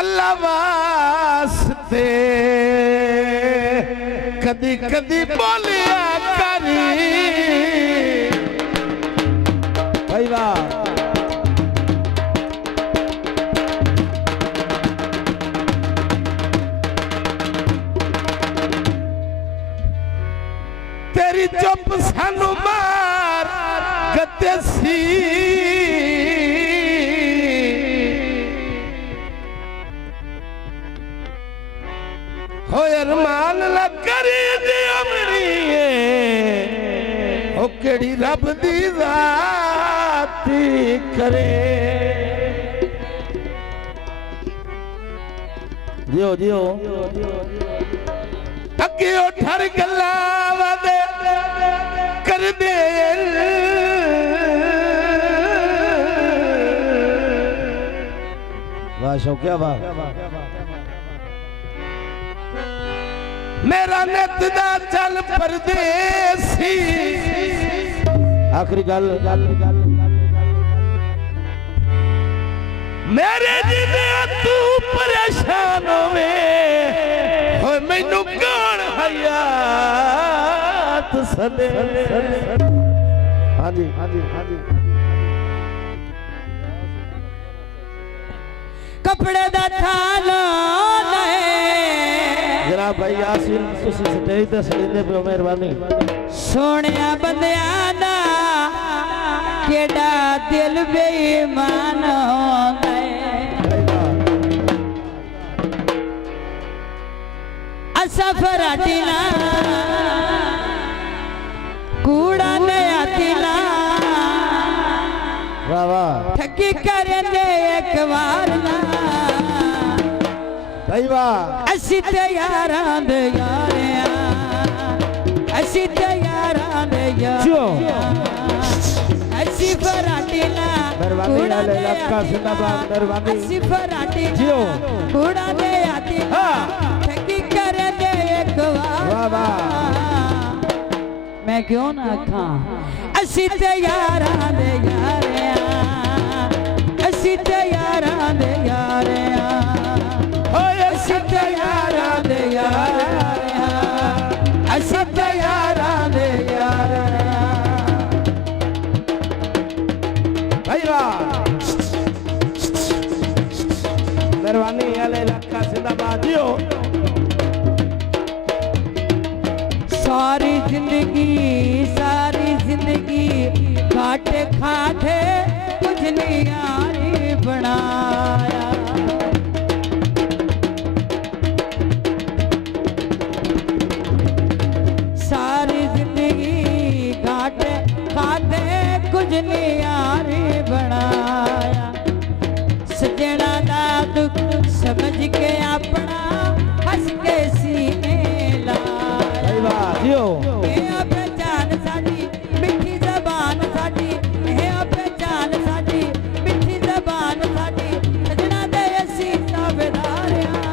अल्लाह वास्ते कदी कदी बोलिया करी भाई वाह तेरी चुप सानू मार गते सी हो अरमान ला करी दी अमरी ओ केड़ी रब दी जाती करे जियो जियो अगे उठर गल्ला वादे कर दे वाह शौकिया वाह मेरा नित दा चल परदेसी आखिरी गल मेरे जिने तू परेशान होवे हो मैनू कौन हयात सदे हां जी कपड़े दा थाला जरा भाई यासीन तुसी स्टेज ते सड़ींदे पियो मेहरबानी सोनिया बंदियां दा केड़ा दिल बेईमान हो गए असफराटी ना कूड़ा ने आती ना वाह वाह ठगी करेंदे एक बार ना भाई वाह असी ते यारां दे यारियां असी ते यारां दे यारियां असी फराटी ना मेहरबानी वाले लक्का जिंदाबाद मेहरबानी असी फराटी जियो कूड़ा दे आती हां ठगी करे दे एक बार वाह वाह मैं क्यों ना खां असी ते यारां दे यारियां असी ते यारां दे यारियां असी ते यारां दे यारियां असी ते यारां दे यारियां भाई वाह मेहरबानी वाले लक्का जिंदाबाद जियो सारी जिंदगी काटे खाते कुछ नहीं यारी बनाया सारी जिंदगी काटे खाते कुछ नहीं यारी बनाया सजना दा दुख समझ के अपना हंस के सीने लाया जियो पहचान साडी मिठी जबान साडी पहचान साडी मिठी जबान साडी सजना दे असी ताबेदारियां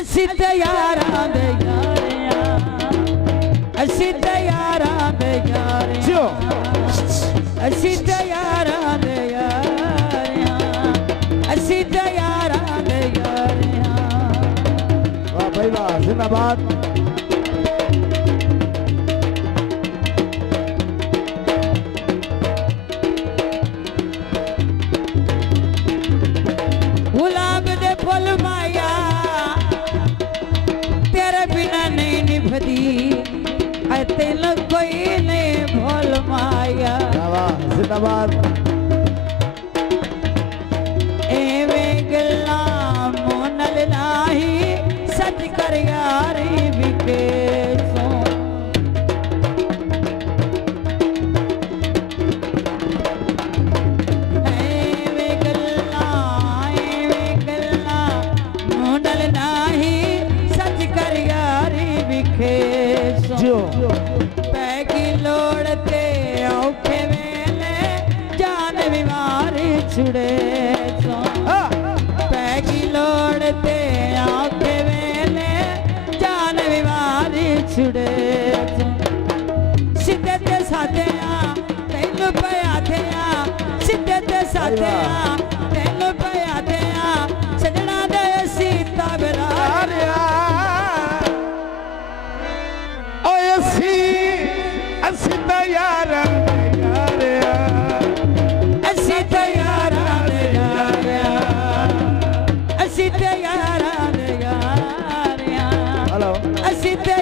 असी ते यारां दे यारियां असी ते यारां दे यारियां जियो असी ते यारां दे यारियां असी ते यारां दे यारियां वाह भाई वाह जिंदाबाद गुलाब दे फूल माया तेरे बिना नहीं निभदी तेल कोई नहीं भूल माया वाह जिंदाबाद एवे गल्ला मोनल नाही सच कर यारी विके सो एवे गल्ला मोनल नाही सच कर यारी विके सो पैगी लोड़ते औखे वेले जान बीमारी छुड़े सो पैगी लोड़ते औखे वेले जान बीमारी छुड़े सो सीधे ते साथे आ तैनू पिया थे आ सीधे ते साथे आ हेलो ਅਸੀਂ ਤੇ